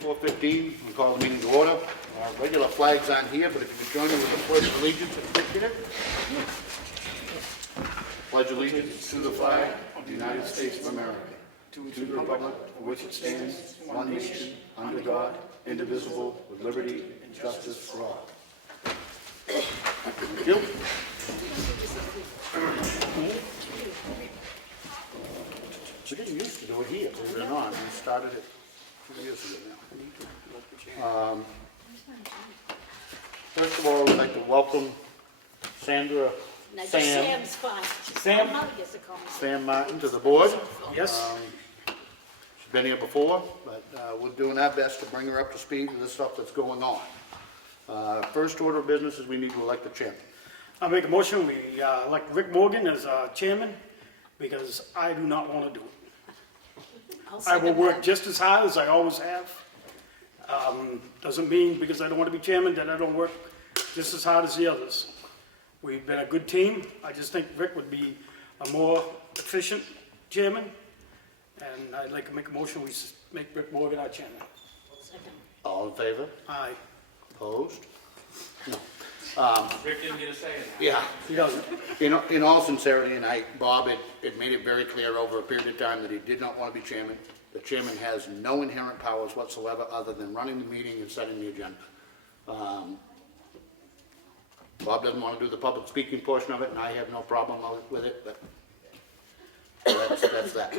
4:15, we call the meeting to order. Our regular flags aren't here, but if you could join me with the Pledge of Allegiance, if Pledge allegiance to the flag of the United States of America, to the republic for which it stands, one nation, under God, indivisible, with liberty and justice for all. Thank you. We're getting used to do it here, believe it or not. We started it 2 years ago now. First of all, I'd like to welcome Sandra No, just Sam Sam's fine. Sam? My mother gets to call me Sam Martin to the board. Yes, She's been here before, but we're doing our best to bring her up to speed with the stuff that's going on. First order of business is we need to elect the chairman. I make a motion, we elect Rick Morgan as chairman, because I do not want to do it. I'll I will second work that. just as hard as I always have. Doesn't mean because I don't want to be chairman that I don't work just as hard as the others. We've been a good team. I just think Rick would be a more efficient chairman. And I'd like to make a motion, we make Rick Morgan our chairman. Second. All in favor? Aye. Opposed? No. Rick didn't get a say in that. Yeah. He doesn't. In all sincerity, and Bob had made it very clear over a period of time that he did not want to be chairman. The chairman has no inherent powers whatsoever other than running the meeting and setting the agenda. Bob doesn't want to do the public speaking portion of it, and I have no problem with it, but that's that.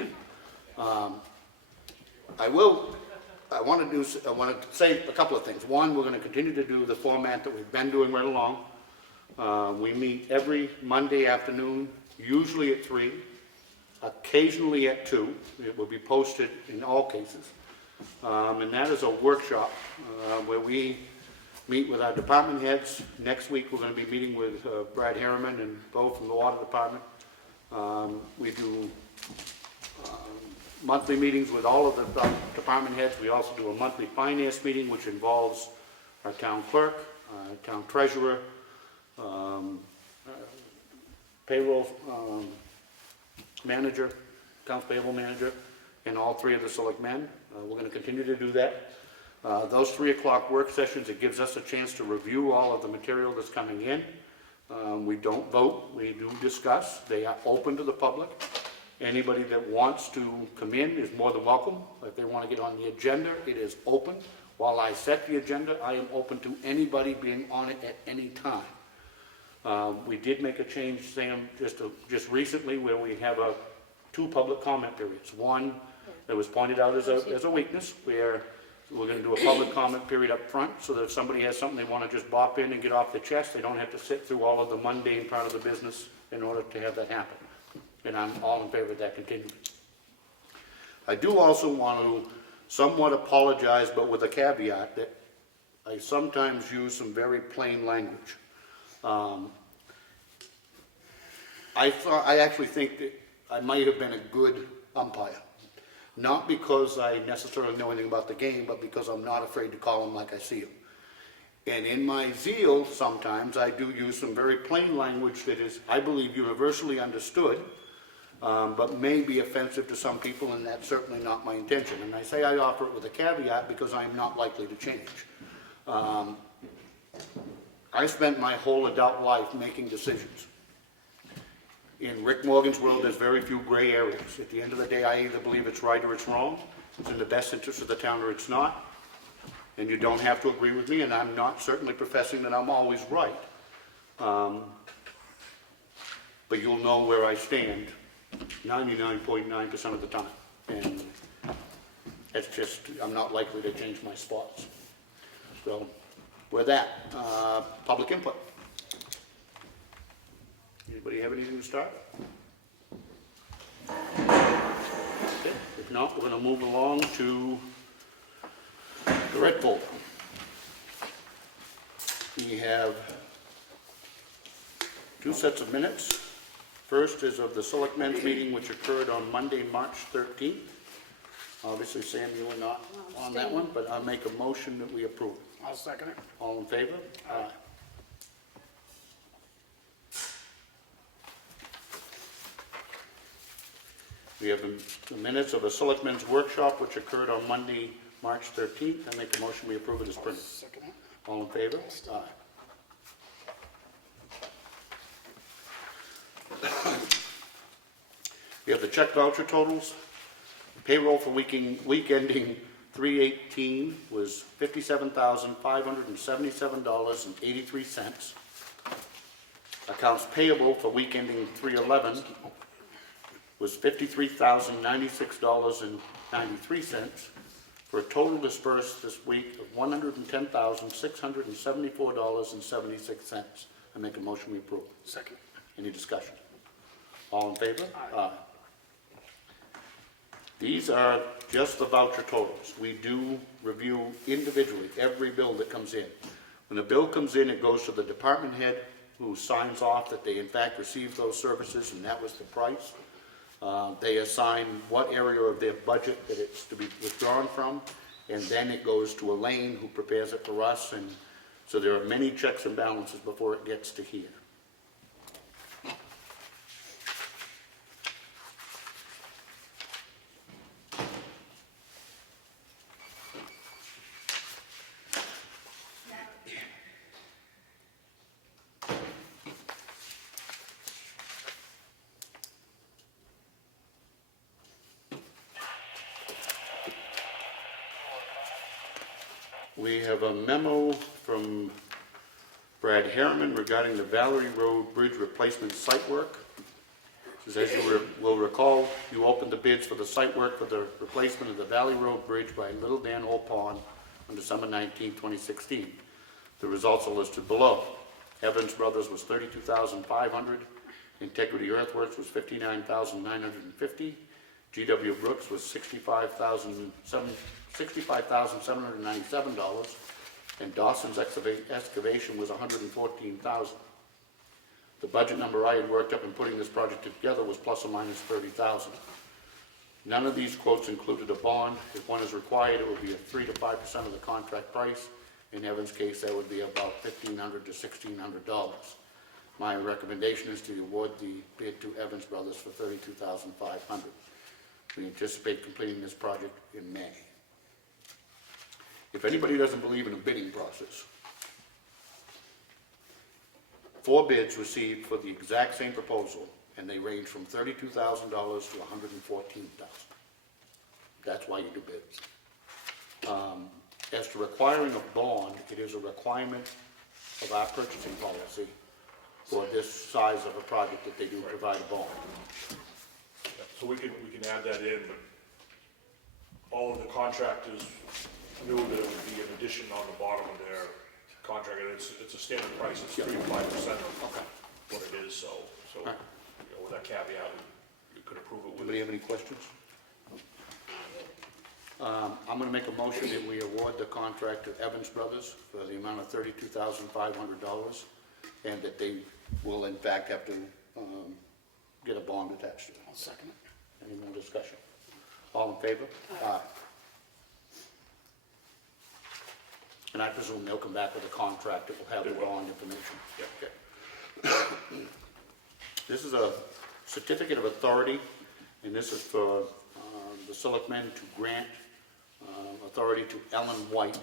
I want to say a couple of things. One, we're going to continue to do the format that we've been doing right along. We meet every Monday afternoon, usually at 3, occasionally at 2. It will be posted in all cases. And that is a workshop where we meet with our department heads. Next week, we're going to be meeting with Brad Harriman and Bo from the Water Department. We do monthly meetings with all of the department heads. We also do a monthly finance meeting, which involves our town clerk, town treasurer, payroll manager, accounts payable manager, and all 3 of the selectmen. We're going to continue to do that. Those 3 o'clock work sessions, it gives us a chance to review all of the material that's coming in. We don't vote, we do discuss. They are open to the public. Anybody that wants to come in is more than welcome. If they want to get on the agenda, it is open. While I set the agenda, I am open to anybody being on it at any time. We did make a change, Sam, just recently where we have 2 public comment periods. One that was pointed out as a weakness, where we're going to do a public comment period up front so that if somebody has something they want to just bop in and get off their chest, they don't have to sit through all of the mundane part of the business in order to have that happen. And I'm all in favor of that continuing. I do also want to somewhat apologize, but with a caveat that I sometimes use some very plain language. I actually think that I might have been a good umpire. Not because I necessarily know anything about the game, but because I'm not afraid to call them like I see them. And in my zeal, sometimes I do use some very plain language that is, I believe, universally understood, but may be offensive to some people, and that's certainly not my intention. And I say I offer it with a caveat because I'm not likely to change. I spent my whole adult life making decisions. In Rick Morgan's world, there's very few gray areas. At the end of the day, I either believe it's right or it's wrong. It's in the best interest of the town or it's not. And you don't have to agree with me, and I'm not certainly professing that I'm always right. But you'll know where I stand 99.9% of the time. And it's just, I'm not likely to change my spots. So, with that, public input. Anybody have anything to start? Okay. If not, we're going to move along to the red folder. We have 2 sets of minutes. First is of the Selectmen's meeting, which occurred on Monday, March 13th. Obviously, Sam, you were not on that one, but I'll make a motion that we approve. I'll second it. All in favor? Aye. We have the minutes of a Selectmen's workshop, which occurred on Monday, March 13th. I make a motion we approve it as printed. Second it. All in favor? Aye. We have the check voucher totals. Payroll for week ending 3/18 was $57,577.83. Accounts payable for week ending 3/11 was $53,096.93, for a total dispersed this week of $110,674.76. I make a motion we approve. Second. Any discussion? All in favor? Aye. These are just the voucher totals. We do review individually every bill that comes in. When a bill comes in, it goes to the department head, who signs off that they in fact received those services and that was the price. They assign what area of their budget that it's to be withdrawn from, and then it goes to Elaine, who prepares it for us, and so there are many checks and balances before it gets to here. We have a memo from Brad Harriman regarding the Valerie Road Bridge replacement site work. It says, as you will recall, you opened the bids for the site work for the replacement of the Valley Road Bridge by Little Dan Old Pond on December 19, 2016. The results are listed below. Evans Brothers was $32,500. Integrity Earthworks was $59,950. GW Brooks was $65,797, and Dawson's Excavation was $114,000. The budget number I had worked up in putting this project together was plus or minus $30,000. None of these quotes included a bond. If one is required, it would be a 3 to 5% of the contract price. In Evan's case, that would be about $1,500 to $1,600. My recommendation is to award the bid to Evans Brothers for $32,500. We anticipate completing this project in May. If anybody doesn't believe in a bidding process, 4 bids received for the exact same proposal, and they range from $32,000 to $114,000. That's why you do bids. As to requiring a bond, it is a requirement of our purchasing policy for this size of a project that they do provide a bond. So we can add that in, but all of the contractors knew that it would be an addition on the bottom of their contract, and it's a standard price, it's 3 to 5% of what it is, so, you know, with that caveat, you could approve it with. Anybody have any questions? I'm gonna make a motion that we award the contract to Evans Brothers for the amount of $32,500, and that they will in fact have to, get a bond attached to it. I'll second it. Any more discussion? All in favor? Aye. And I presume they'll come back with a contract that will have the bond information. Yeah. Okay. This is a certificate of authority, and this is for the selectmen to grant authority to Ellen White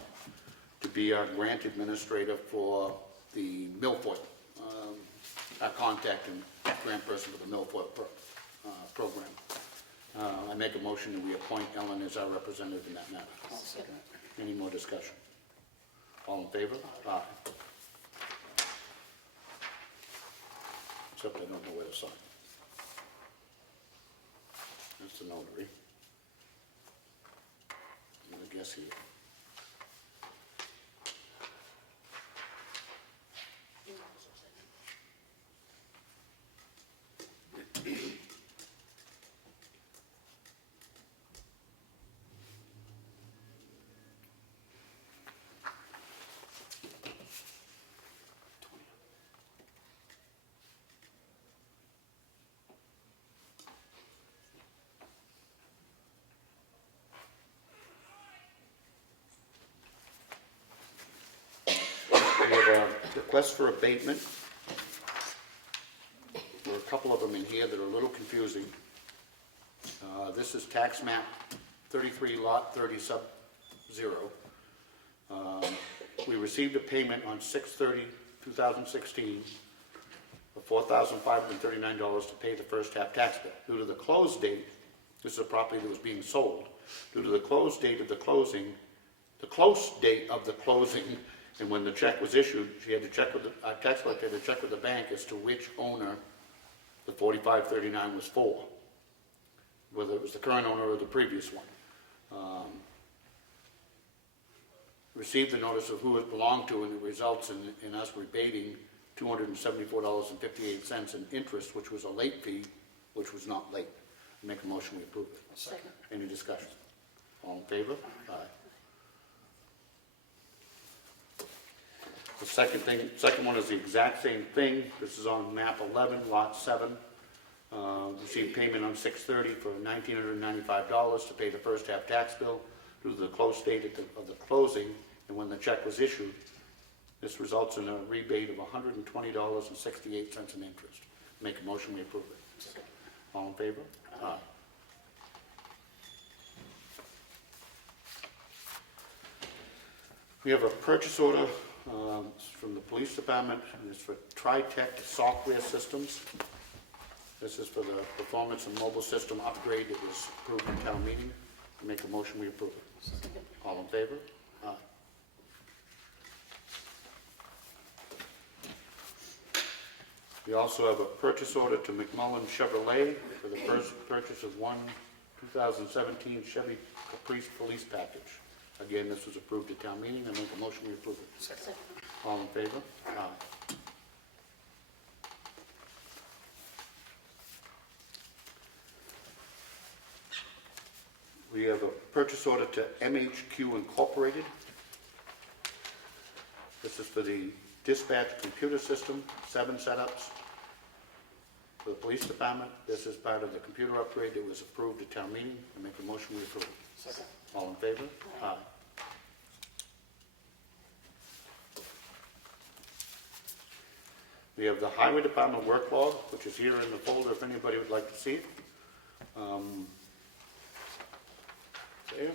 to be our grant administrator for the Milford, our contact and grant person for the Milford program. I make a motion that we appoint Ellen as our representative in that matter. I'll second it. Any more discussion? All in favor? Aye. Except I don't know where to sign. That's the notary. I guess here. We have a request for abatement. There are a couple of them in here that are a little confusing. This is tax map 33 lot 30 sub 0. We received a payment on 6/30/2016 of $4,539 to pay the first half tax bill. Due to the close date, this is a property that was being sold, due to the close date of the closing, and when the check was issued, she had to check with our tax collector had to check with the bank as to which owner the $45.39 was for, whether it was the current owner or the previous one. Received the notice of who it belonged to, and it results in us rebating $274.58 in interest, which was a late fee, which was not late. Make a motion, we approve it. Second. Any discussion? All in favor? Aye. The second one is the exact same thing. This is on map 11, lot 7. Received payment on 6/30 for $1,995 to pay the first half tax bill due to the close date of the closing, and when the check was issued, this results in a rebate of $120.68 in interest. Make a motion, we approve it. Second. All in favor? Aye. We have a purchase order from the police department, and it's for TriTech software systems. This is for the performance and mobile system upgrade that was approved in town meeting. Make a motion, we approve it. Second. All in favor? Aye. We also have a purchase order to McMullen Chevrolet for the first purchase of one 2017 Chevy Caprice police package. Again, this was approved at town meeting. I make a motion, we approve it. Second. All in favor? Aye. We have a purchase order to MHQ Incorporated. This is for the dispatch computer system, 7 setups for the police department. This is part of the computer upgrade that was approved at town meeting. I make a motion, we approve it. Second. All in favor? Aye. We have the highway department work log, which is here in the folder if anybody would like to see it. There.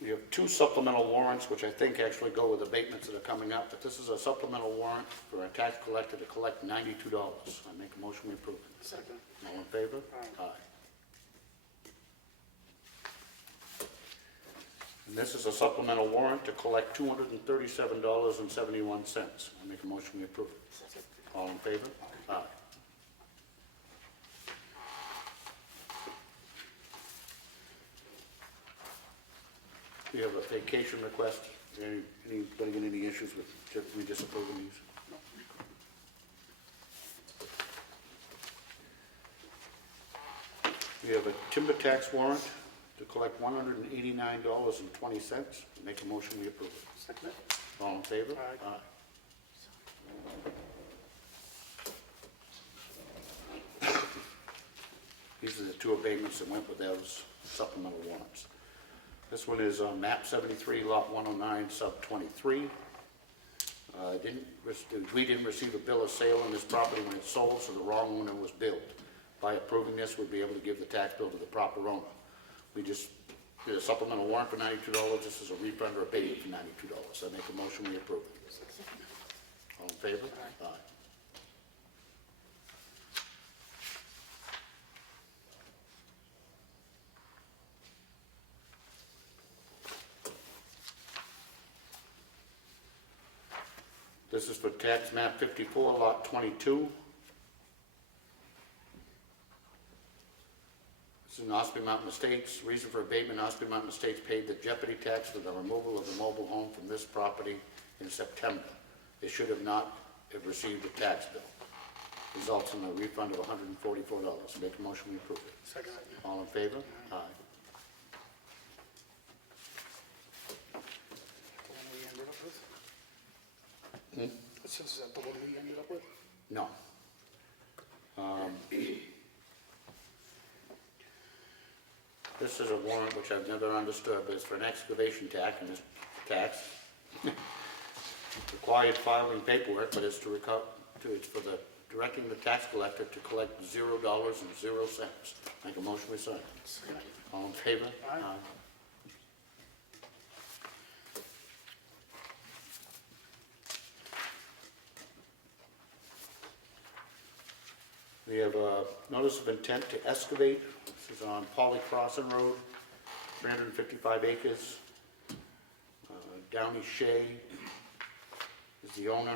We have 2 supplemental warrants, which I think actually go with abatements that are coming up, but this is a supplemental warrant for a tax collector to collect $92. I make a motion, we approve it. Second. All in favor? Aye. And this is a supplemental warrant to collect $237.71. I make a motion, we approve it. Second. All in favor? Aye. We have a vacation request. Anybody get any issues with we disapproving these? We have a timber tax warrant to collect $189.20. Make a motion, we approve it. Second. All in favor? Aye. These are the 2 abatements that went with those supplemental warrants. This one is on map 73, lot 109, sub 23. We didn't receive a bill of sale on this property when it sold, so the wrong owner was billed. By approving this, we'd be able to give the tax bill to the proper owner. We just did a supplemental warrant for $92. This is a refund or abatement for $92. I make a motion, we approve it. Second. All in favor? Aye. This is for tax map 54, lot 22. This is in Ossipee Mountain Estates. Reason for abatement, Ossipee Mountain Estates paid the jeopardy tax for the removal of the mobile home from this property in September. They should have not have received a tax bill. Results in a refund of $144. Make a motion, we approve it. Second. All in favor? Aye. The one we ended up with? This is the one we ended up with? No. This is a warrant which I've never understood, but it's for an excavation tax, and this tax required filing paperwork, but it's to directing the tax collector to collect $0.00. Make a motion, we sign. All in favor? Aye. We have a notice of intent to excavate. This is on Polly Crossin Road, 355 acres. Downey Shea is the owner.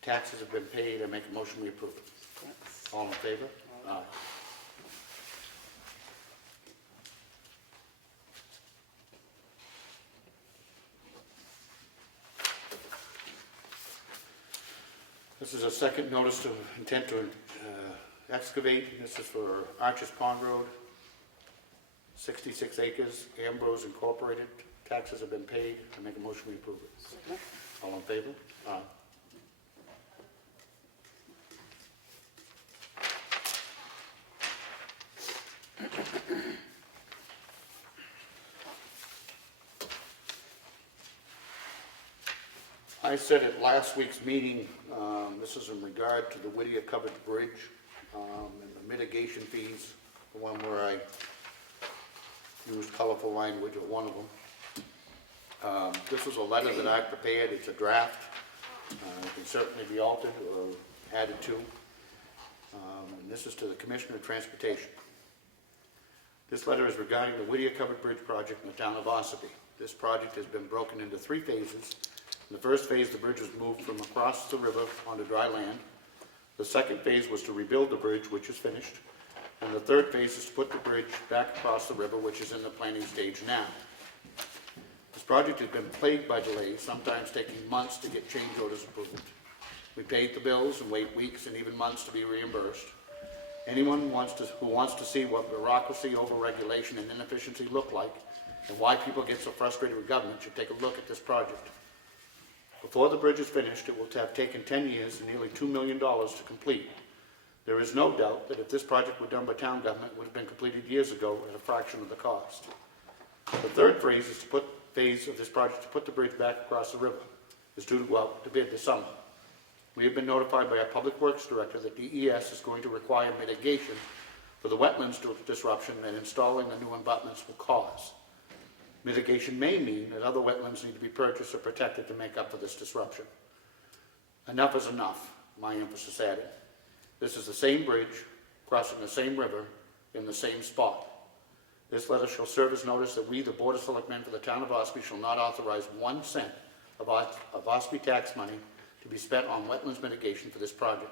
Taxes have been paid. I make a motion we approve it. All in favor? Aye. This is a second notice of intent to excavate. This is for Arches Pond Road, 66 acres, Ambrose Incorporated. Taxes have been paid. I make a motion we approve it. All in favor? Aye. I said at last week's meeting, this is in regard to the Whittier Covered Bridge and the mitigation fees, the one where I used colorful language of one of them. This was a letter that I prepared. It's a draft. It can certainly be altered or added to. And this is to the Commissioner of Transportation. This letter is regarding the Whittier Covered Bridge project in the town of Ossipee. This project has been broken into 3 phases. In the first phase, the bridge was moved from across the river onto dry land. The second phase was to rebuild the bridge, which is finished. And the third phase is to put the bridge back across the river, which is in the planning stage now. This project has been plagued by delays, sometimes taking months to get change orders approved. We paid the bills and wait weeks and even months to be reimbursed. Anyone who wants to see what bureaucracy, overregulation, and inefficiency look like, and why people get so frustrated with government, should take a look at this project. Before the bridge is finished, it will have taken 10 years and nearly $2 million to complete. There is no doubt that if this project were done by town government, it would have been completed years ago at a fraction of the cost. The third phase of this project to put the bridge back across the river is due to go out to bid this summer. We have been notified by our Public Works Director that DES is going to require mitigation for the wetlands disruption that installing the new abutments will cause. Mitigation may mean that other wetlands need to be purchased or protected to make up for this disruption. Enough is enough, my emphasis added. This is the same bridge, crossing the same river, in the same spot. This letter shall serve as notice that we, the Board of Selectmen for the town of Ossipee, shall not authorize 1 cent of Ossipee tax money to be spent on wetlands mitigation for this project.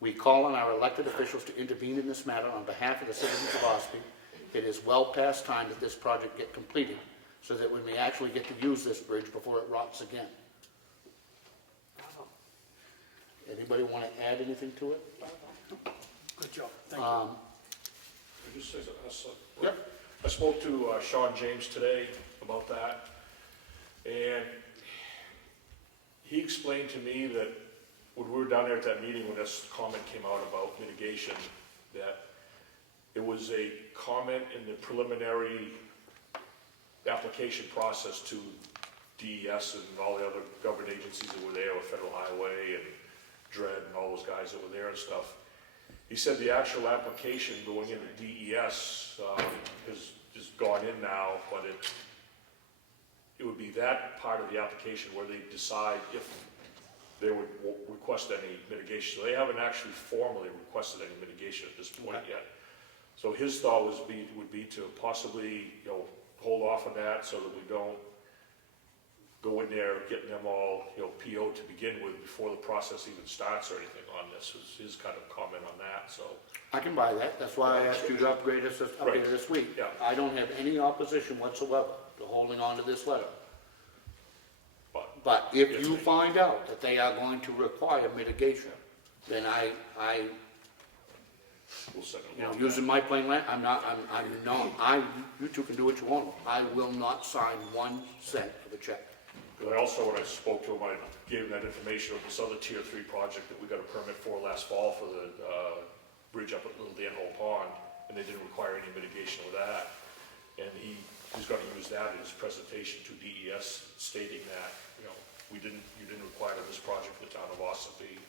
We call on our elected officials to intervene in this matter on behalf of the citizens of Ossipee. It is well past time that this project get completed so that we may actually get to use this bridge before it rots again. Anybody want to add anything to it? Good job, thank you. I just say something? Yep. I spoke to Sean James today about that, and he explained to me that when we were down there at that meeting when this comment came out about mitigation, that it was a comment in the preliminary application process to DES and all the other government agencies that were there, with Federal Highway and DRED and all those guys that were there and stuff. He said the actual application going into DES is gone in now, but it would be that part of the application where they decide if they would request any mitigation. So they haven't actually formally requested any mitigation at this point yet. So his thought would be to possibly, hold off on that so that we don't go in there getting them all, PO'd to begin with before the process even starts or anything on this, was his kind of comment on that, so. I can buy that. That's why I asked you to upgrade us Right. this week. Yeah. I don't have any opposition whatsoever to holding on to this letter. But if you find out that they are going to require mitigation, then We'll send you them know, out. using my plain language, you two can do what you want. I will not sign 1 cent of a check. Because I also, when I spoke to him, I gave him that information of this other tier 3 project that we got a permit for last fall for the bridge up at Little Dan Hole Pond, and they didn't require any mitigation of that. And he's gonna use that in his presentation to DES, stating that, you didn't require this project for the town of Ossipee.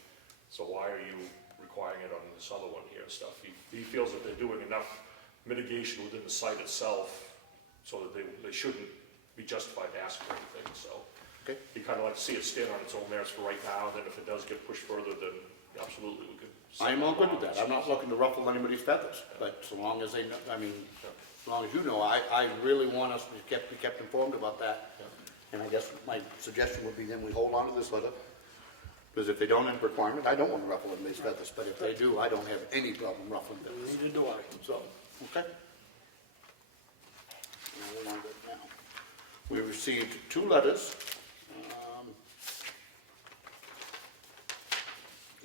So why are you requiring it on this other one here and stuff? He feels that they're doing enough mitigation within the site itself so that they shouldn't be justified to ask for anything, so. Okay. He kind of like to see it stand on its own merits for right now, and then if it does get pushed further, then absolutely we could. I'm all good with that. I'm not looking to ruffle anybody's feathers, but so long as they know, I mean, as long as you know, I really want us to be kept informed about that. And I guess my suggestion would be then we hold on to this letter, because if they don't have requirement, I don't want to ruffle anybody's feathers, but if they do, I don't have any problem ruffling feathers. Neither do I. So, okay. Now, we're on to it now. We received 2 letters.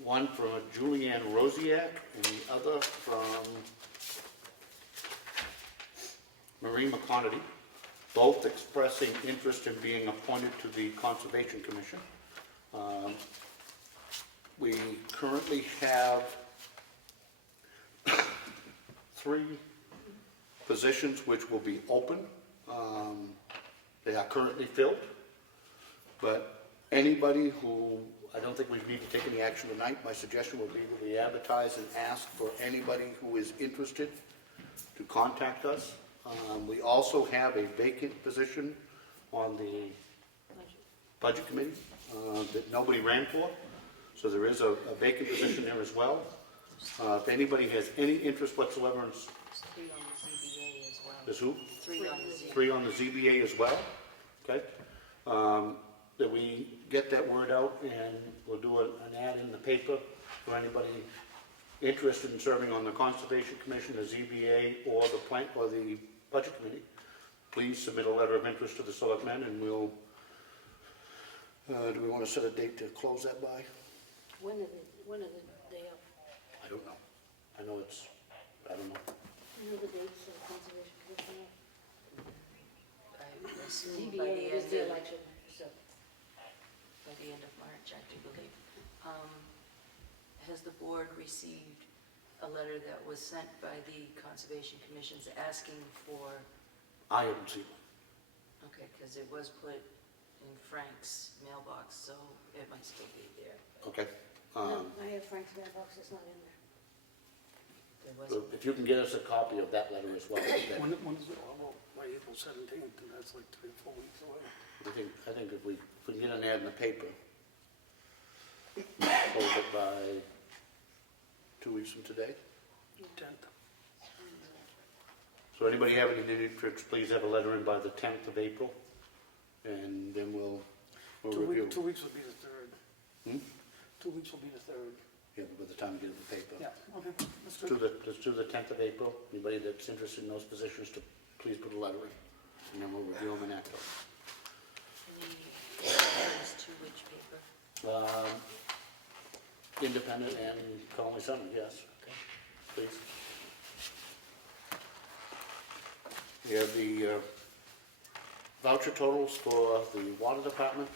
One from Julianne Rosiak and the other from Marie McConaty, both expressing interest in being appointed to the Conservation Commission. We currently have 3 positions which will be open. They are currently filled, but anybody who, I don't think we need to take any action tonight. My suggestion would be that we advertise and ask for anybody who is interested to contact us. We also have a vacant position on the Budget Committee that nobody ran for, so there is a vacant position there as well. If anybody has any interest whatsoever in, Three on the ZBA as well. there's who? 3 on the ZBA. 3 on the ZBA as well, okay? That we get that word out and we'll do an ad in the paper for anybody interested in serving on the Conservation Commission, the ZBA, or the plant, or the Budget Committee. Please submit a letter of interest to the selectmen and we'll, do we want to set a date to close that by? When are the day up? I don't know. I know it's, I don't know. You know the dates of the Conservation Commission? I assume by the ZBA is end the of, election, so. by the end of March, I do believe. Has the board received a letter that was sent by the Conservation Commissions asking for, I haven't seen one. okay, because it was put in Frank's mailbox, so it might still be there. Okay. No, I have Frank's mailbox, it's not in there. There So wasn't, if you can get us a copy of that letter as well, then When is it? Well, by April 17th, and that's like 3 or 4 weeks away. I think if we can get an ad in the paper, close it by 2 weeks from today. 10th. So anybody have any interest, please have a letter in by the 10th of April, and then we'll review. 2 weeks will be the 3rd. Hmm? 2 weeks will be the 3rd. Yeah, by the time we get it in the paper. Yeah, okay, that's Let's do good. let's do the 10th of April. Anybody that's interested in those positions, to please put a letter in, and then we'll review them and act on the letters to which paper? them. Independent and Conley Sun, yes. Okay, please. We have the voucher totals for the water department.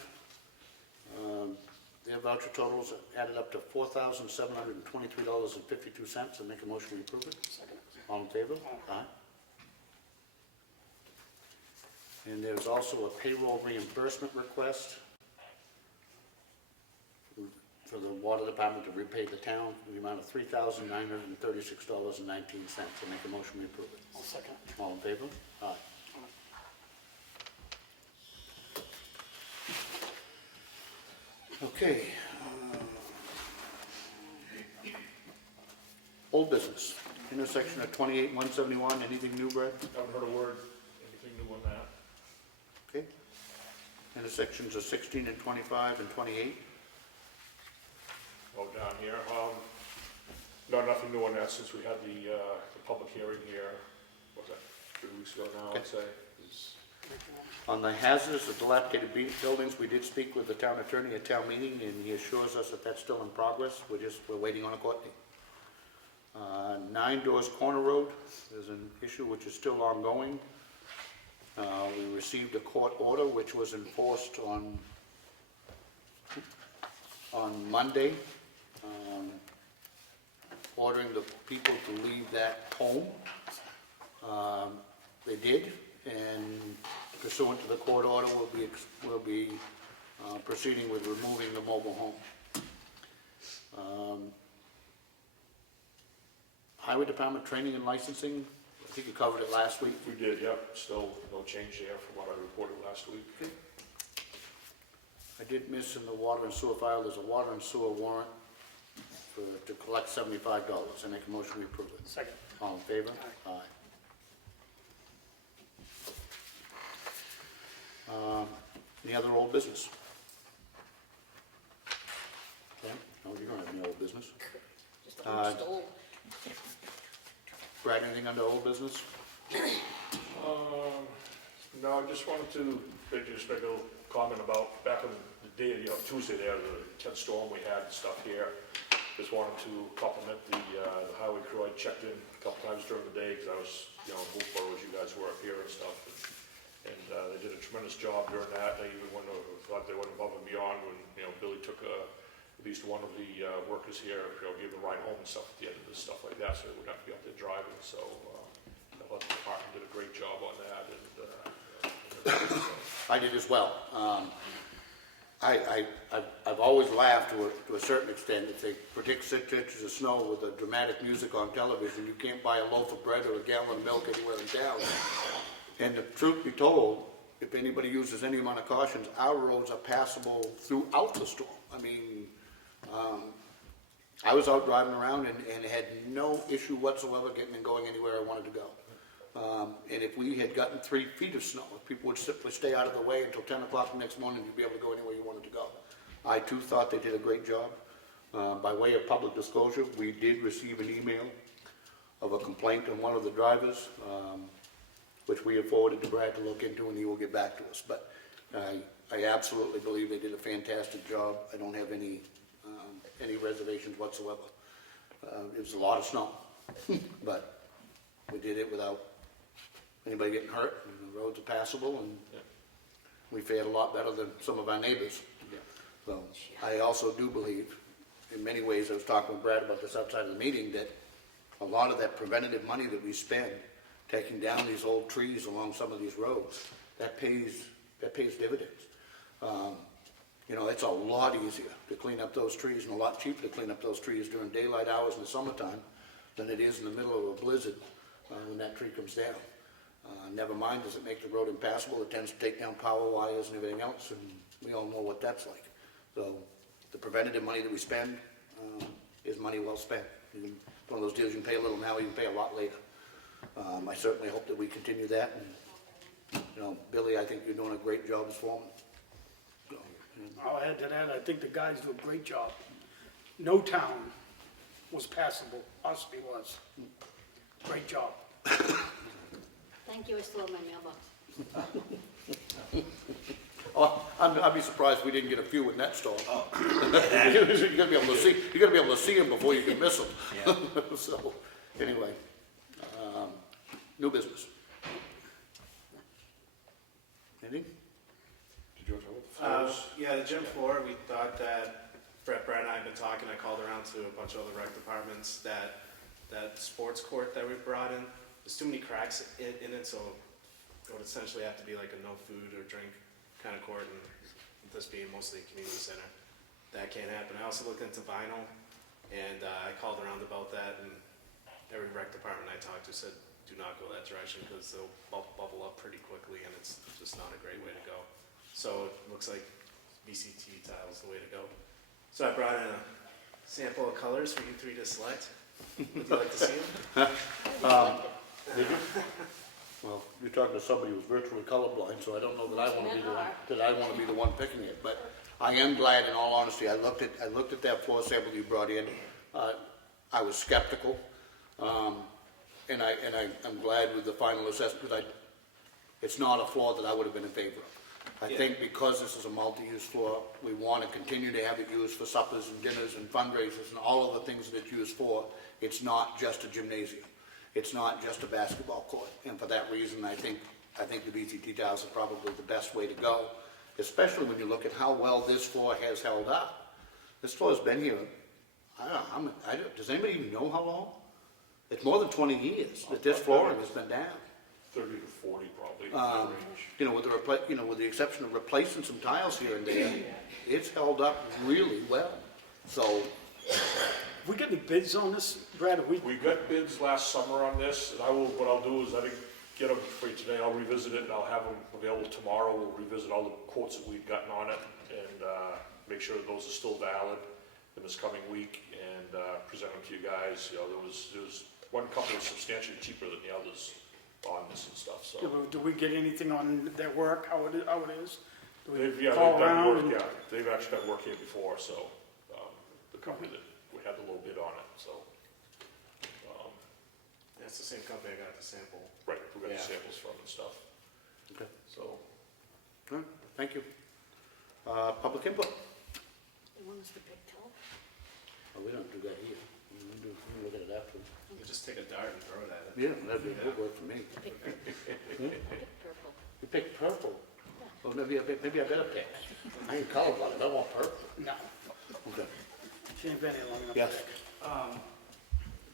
Their voucher totals added up to $4,723.52. I make a motion to approve it. Second. All in favor? Aye. And there's also a payroll reimbursement request for the water department to repay the town in the amount of $3,936.19. I make a motion to approve it. I'll second. All in favor? Aye. Okay. Old business, intersection of 28-171, anything new, Brad? Haven't heard a word, anything new on that? Okay. Intersections of 16 and 25 and 28. Oh, down here, no, nothing new on that since we had the public hearing here, what was that, 3 weeks ago now, I'd say. It's- On the hazards of dilapidated buildings, we did speak with the town attorney at town meeting, and he assures us that that's still in progress. We're waiting on a court date. 9 Doors Corner Road, there's an issue which is still ongoing. We received a court order which was enforced on Monday, ordering the people to leave that home. They did, and pursuant to the court order, we'll be proceeding with removing the mobile home. Highway Department training and licensing, I think you covered it last week. We did, yep, still no change there from what I reported last week. I did miss in the water and sewer file, there's a water and sewer warrant to collect $75. I make a motion we approve it. Second. All in favor? Aye. Any other old business? Okay, no, you don't have any old business. Just a little stole. Brad, anything under old business? No, I just wanted to make a little comment about back on the day, Tuesday there, the 10th storm we had and stuff here. Just wanted to compliment the highway crew. I checked in a couple times during the day because I was, in Wolfboro as you guys were up here and stuff. And they did a tremendous job during that. They even thought they went above and beyond when, Billy took at least one of the workers here, gave them a ride home and stuff at the end of this stuff like that, so they wouldn't have to be up there driving. So I thought the department did a great job on that. And I did as well. I've always laughed to a certain extent. If they predict 6 inches of snow with the dramatic music on television, you can't buy a loaf of bread or a gallon of milk anywhere in town. And the truth be told, if anybody uses any amount of cautions, our roads are passable throughout the storm. I mean, I was out driving around and had no issue whatsoever getting and going anywhere I wanted to go. And if we had gotten 3 feet of snow, if people would simply stay out of the way until 10 o'clock the next morning, you'd be able to go anywhere you wanted to go. I too thought they did a great job. By way of public disclosure, we did receive an email of a complaint on one of the drivers, which we have forwarded to Brad to look into, and he will get back to us. But I absolutely believe they did a fantastic job. I don't have any reservations whatsoever. It was a lot of snow, but we did it without anybody getting hurt, and the roads are passable, and we fared a lot better than some of our neighbors. So I also do believe, in many ways, I was talking with Brad about this outside of the meeting, that a lot of that preventative money that we spend taking down these old trees along some of these roads, that pays dividends. It's a lot easier to clean up those trees and a lot cheaper to clean up those trees during daylight hours in the summertime than it is in the middle of a blizzard when that tree comes down. Never mind, does it make the road impassable? It tends to take down power wires and everything else, and we all know what that's like. So the preventative money that we spend is money well spent. One of those deals, you can pay a little now, you can pay a lot later. I certainly hope that we continue that. And, Billy, I think you're doing a great job as foreman. So, I'll add to that, I think the guys do a great job. No town was passable, Ossipee was. Great job. Thank you, I still have my mailbox. Oh, I'd be surprised if we didn't get a few in that storm. You're gonna be able to see them before you can miss them. Yeah. So, anyway, new business. Anything? did you want to talk about the floors? Yeah, the gym floor, we thought that, Brett and I have been talking, I called around to a bunch of other rec departments, that sports court that we brought in, there's too many cracks in it, so it would essentially have to be like a no food or drink kind of court, and this being mostly a community center, that can't happen. I also looked into vinyl, and I called around about that, and every rec department I talked to said, do not go that direction, because they'll bubble up pretty quickly, and it's just not a great way to go. So it looks like VCT tile is the way to go. So I brought in a sample of colors for you three to select. Would you like to see them? Did you? Well, you're talking to somebody who's virtually colorblind, so I don't know that I want to be the one picking it. But I am glad, in all honesty, I looked at that floor sample you brought in. I was skeptical, and I'm glad with the final assessment. It's not a floor that I would have been in favor of. I think because this is a multi-use floor, we want to continue to have it used for suppers and dinners and fundraisers and all of the things that it's used for. It's not just a gymnasium. It's not just a basketball court. And for that reason, I think the VCT tiles is probably the best way to go, especially when you look at how well this floor has held up. This floor has been here, does anybody even know how long? It's more than 20 years that this flooring has been down. 30 to 40 probably. With the exception of replacing some tiles here and there, it's held up really well. So Have we got any bids on this, Brad? Have we, We got bids last summer on this, and what I'll do is I didn't get them for you today, I'll revisit it and I'll have them available tomorrow. We'll revisit all the quotes that we've gotten on it and, make sure that those are still valid in this coming week and, present them to you guys. You know, there was one company was substantially cheaper than the others on this and stuff, so. do we get anything on their work, how it is? Do we They've call done around work, and- yeah, they've actually done work here before, so, the company that, we had the little bid on it, so. That's the same company I got the sample. Right, we got the Yeah. samples from and stuff, Okay, so. all right, thank you. Public input? You want us to pick till? Oh, we don't do that here. We look at it after. You just take a dart and throw it at it. Yeah, that'd be good work for me. Pick purple. You picked purple. Well, maybe I better pick. I ain't colorblind, I want purple. No, Okay. she ain't been here long enough. Yes.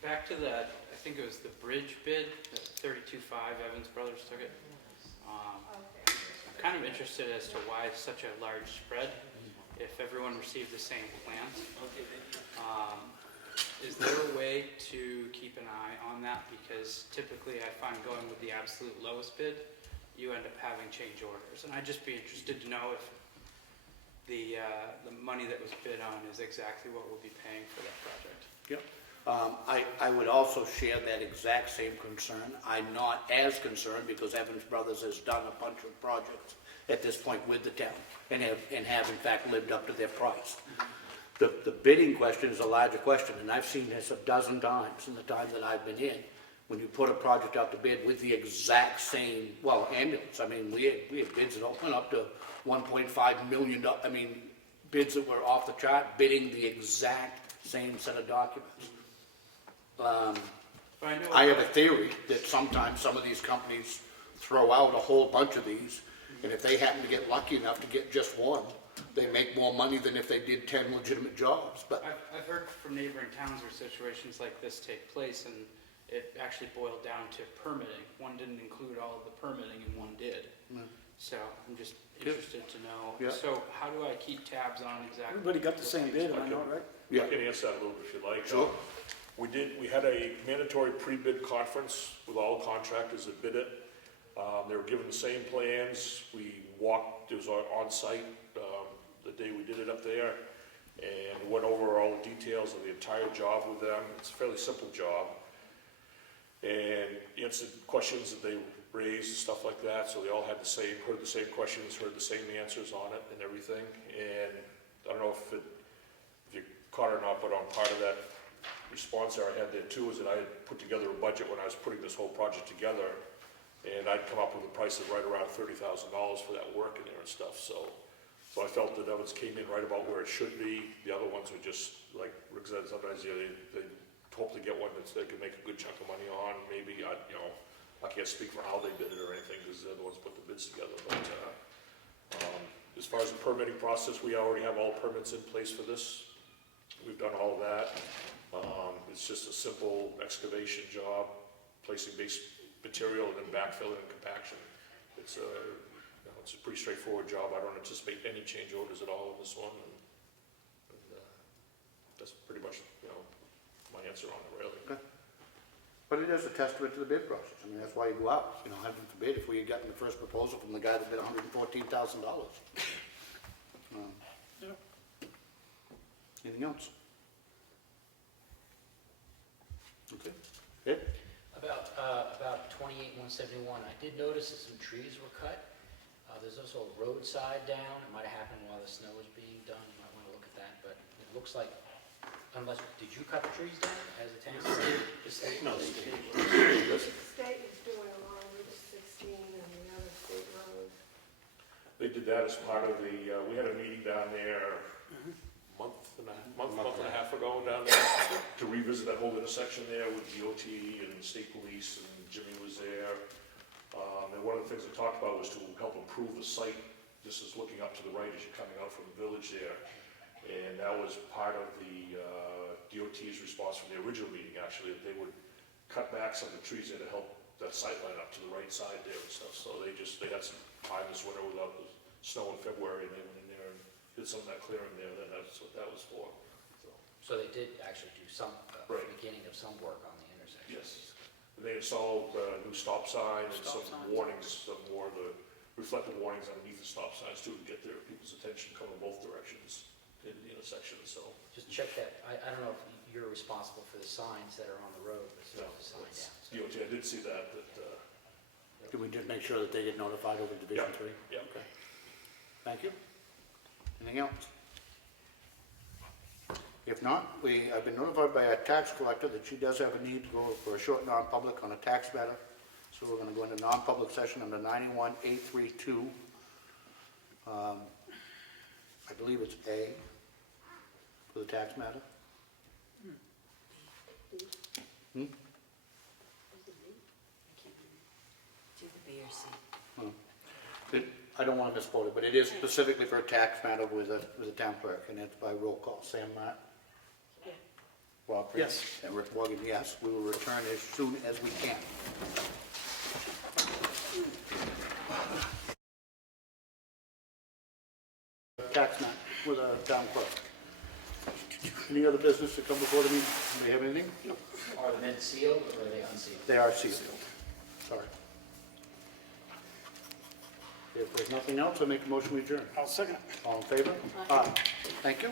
Back to that, I think it was the bridge bid, that 32.5 Evans Brothers took it. I'm kind of interested as to why such a large spread, if everyone received the same plans. Is there a way to keep an eye on that? Because typically I find going with the absolute lowest bid, you end up having change orders. And I'd just be interested to know if the money that was bid on is exactly what we'll be paying for that project. Yep. I would also share that exact same concern. I'm not as concerned because Evans Brothers has done a bunch of projects at this point with the town and have in fact lived up to their price. The bidding question is a larger question, and I've seen this a dozen times in the time that I've been in. When you put a project out to bid with the exact same, well, ambulance, I mean, we had bids that went up to $1.5 million, I mean, bids that were off the chart, bidding the exact same set of documents. But I know I have a theory that sometimes some of these companies throw out a whole bunch of these, and if they happen to get lucky enough to get just one, they make more money than if they did 10 legitimate jobs, but, I've heard from neighboring towns where situations like this take place, and it actually boiled down to permitting. One didn't include all of the permitting, and one did. So I'm just interested to know. Yeah. So how do I keep tabs on exactly? Everybody got the same bid, am I not right? yeah. I can answer that a little bit if you'd like. Sure. We had a mandatory pre-bid conference with all contractors that bid it. They were given the same plans. We walked, it was on-site, the day we did it up there, and went over all the details of the entire job with them. It's a fairly simple job. And answered questions that they raised and stuff like that, so they all had heard the same questions, heard the same answers on it and everything. And I don't know if you caught it or not, but on part of that response there I had there too, is that I had put together a budget when I was putting this whole project together, and I'd come up with a price of right around $30,000 for that work in there and stuff, so I felt that Evans came in right about where it should be. The other ones were just, like Rick said, sometimes they hope to get one that they can make a good chunk of money on, maybe, I can't speak for how they did it or anything, because they're the ones who put the bids together, but, as far as the permitting process, we already have all permits in place for this. We've done all of that. It's just a simple excavation job, placing base material and then backfilling and compaction. It's a pretty straightforward job. I don't anticipate any change orders at all in this one, and that's pretty much, my answer on it, really. Okay. But it is a testament to the bid process. I mean, that's why you go out, heaven forbid, if we had gotten the first proposal from the guy that bid $114,000. Yeah. Anything else? Okay. Ed? About 28-171, I did notice that some trees were cut. There's also a roadside down. It might have happened while the snow was being done. You might want to look at that, but it looks like, did you cut the trees down as a town? The state? No, The the state. State is doing along Route 16 and the other state roads. They did that as part of we had a meeting down there month and a half ago down there to revisit that whole intersection there with DOT and state police, and Jimmy was there. And one of the things they talked about was to help improve the site. This is looking up to the right as you're coming out from the village there. And that was part of the DOT's response from the original meeting, actually, that they would cut back some of the trees there to help that sight line up to the right side there and stuff. So they had some time this winter without the snow in February, and they went in there and did some of that clearing there, and that's what that was for. So they did actually do some, Right. beginning of some work on the intersection. Yes. They installed a new stop sign and Stop some signs. warnings, some more of the reflective warnings underneath the stop signs too, to get their people's attention coming both directions in the intersection, so. Just check that, I don't know if you're responsible for the signs that are on the road, but No, there's a sign it's down. DOT, I did see that, Can we just make sure that they get notified over Division Yeah. 3? yeah. Okay. Thank you. Anything else? If not, I've been notified by our tax collector that she does have a need to go for a short non-public on a tax matter. So we're gonna go into non-public session under 91-832. I believe it's A for the tax matter. Hmm? Do the B or C. I don't want to misquote it, but it is specifically for a tax matter with a town clerk, and it's by roll call. Sam Mart? Yeah. Rob Freeman? Yes. And Rick Morgan, yes. We will return as soon as we can. Tax map with a town clerk. Any other business to come before the meeting? Do they have anything? Are the minutes sealed or are they unsealed? They are sealed. Sorry. If there's nothing else, I make a motion we adjourn. I'll second it. All in favor? Aye. Thank you.